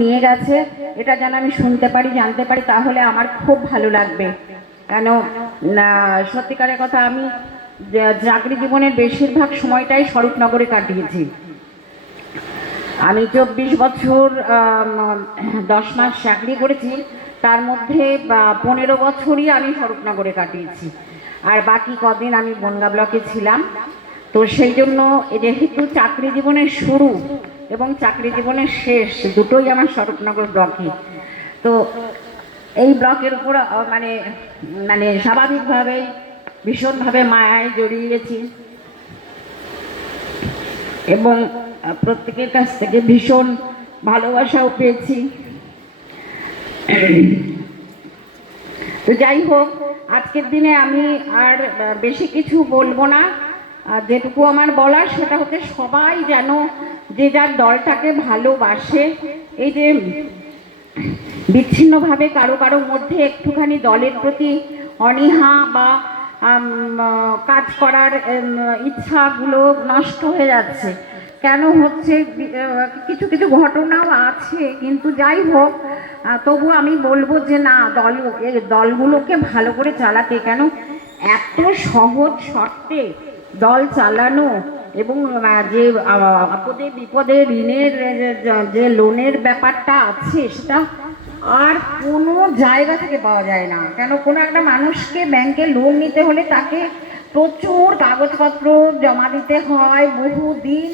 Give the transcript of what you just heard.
নিয়ে গেছে এটা যেন আমি শুনতে পারি, জানতে পারি, তাহলে আমার খুব ভালো লাগবে। কেন না, সত্যিকারের কথা, আমি চাকরি জীবনের বেশিরভাগ সময়টাই স্বরূপনগরে কাটিয়েছি। আমি 24 বছর 10 মাস চাকরি করেছি, তার মধ্যে 15 বছরই আমি স্বরূপনগরে কাটিয়েছি, আর বাকি কদিন আমি বনগাঁ ব্লকে ছিলাম। তো সেই জন্য যেহেতু চাকরি জীবনের শুরু এবং চাকরি জীবনের শেষ দুটোই আমার স্বরূপনগর ব্লকে, তো এই ব্লকের উপর মানে মানে স্বাভাবিকভাবেই ভীষণভাবে মায়ায় জড়িয়ে গেছি এবং প্রত্যেকের কাছ থেকে ভীষণ ভালোবাসাও পেয়েছি। তো যাই হোক, আজকের দিনে আমি আর বেশি কিছু বলবো না। যেটুকু আমার বলার সেটা হচ্ছে, সবাই যেন যে যার দলটাকে ভালোবাসে। এই যে বিচ্ছিন্নভাবে কারো কারো মধ্যে একটুখানি দলের প্রতি অনীহা বা কাজ করার ইচ্ছাগুলো নষ্ট হয়ে যাচ্ছে। কেন হচ্ছে, কিছু কিছু ঘটনাও আছে, কিন্তু যাই হোক, তবু আমি বলবো যে না, দলগুলোকে ভালো করে চালাতে। কেন এত সহজ শর্তে দল চালানো, এবং যে আপদে বিপদে ঋণের যে লোনের ব্যাপারটা আছে, সেটা আর কোনো জায়গা থেকে পাওয়া যায় না। কেন কোনো একটা মানুষকে ব্যাংকে লোন নিতে হলে তাকে প্রচুর কাগজপত্র জমা দিতে হয়, বহুদিন